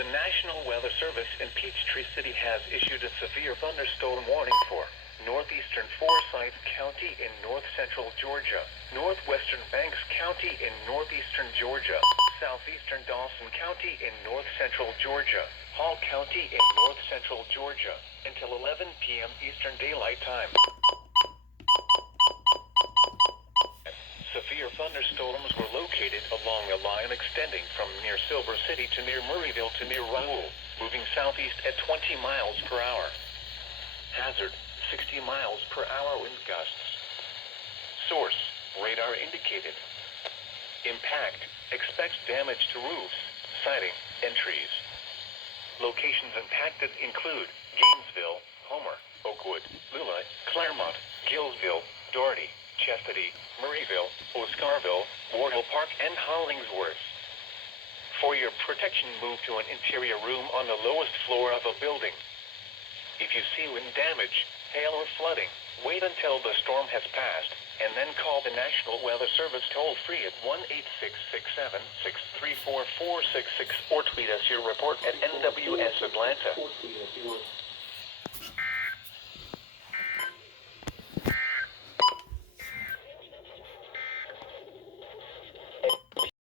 The National Weather Service in Peachtree City has issued a severe thunderstorm warning for northeastern Forsyth County in north-central Georgia, northwestern Banks County in northeastern Georgia, southeastern Dawson County in north-central Georgia, Hall County in north-central Georgia, until 11 p.m. Eastern Daylight Time. Severe thunderstorms were located along a line extending from near Silver City to near Murrayville to near Raoul, moving southeast at 20 miles per hour. Hazard, 60 miles per hour wind gusts. Source, radar indicated. Impact, expect damage to roofs, siding, and trees. Locations impacted include Gainesville, Homer, Oakwood, Lula, Claremont, Gillsville, Doherty, Chastity, Murrayville, Oscarville, Wardle Park, and Hollingsworth. For your protection, move to an interior room on the lowest floor of a building. If you see wind damage, hail, or flooding, wait until the storm has passed, and then call the National Weather Service toll-free at 1-866-7-634-466 or tweet us your report at NWS Atlanta.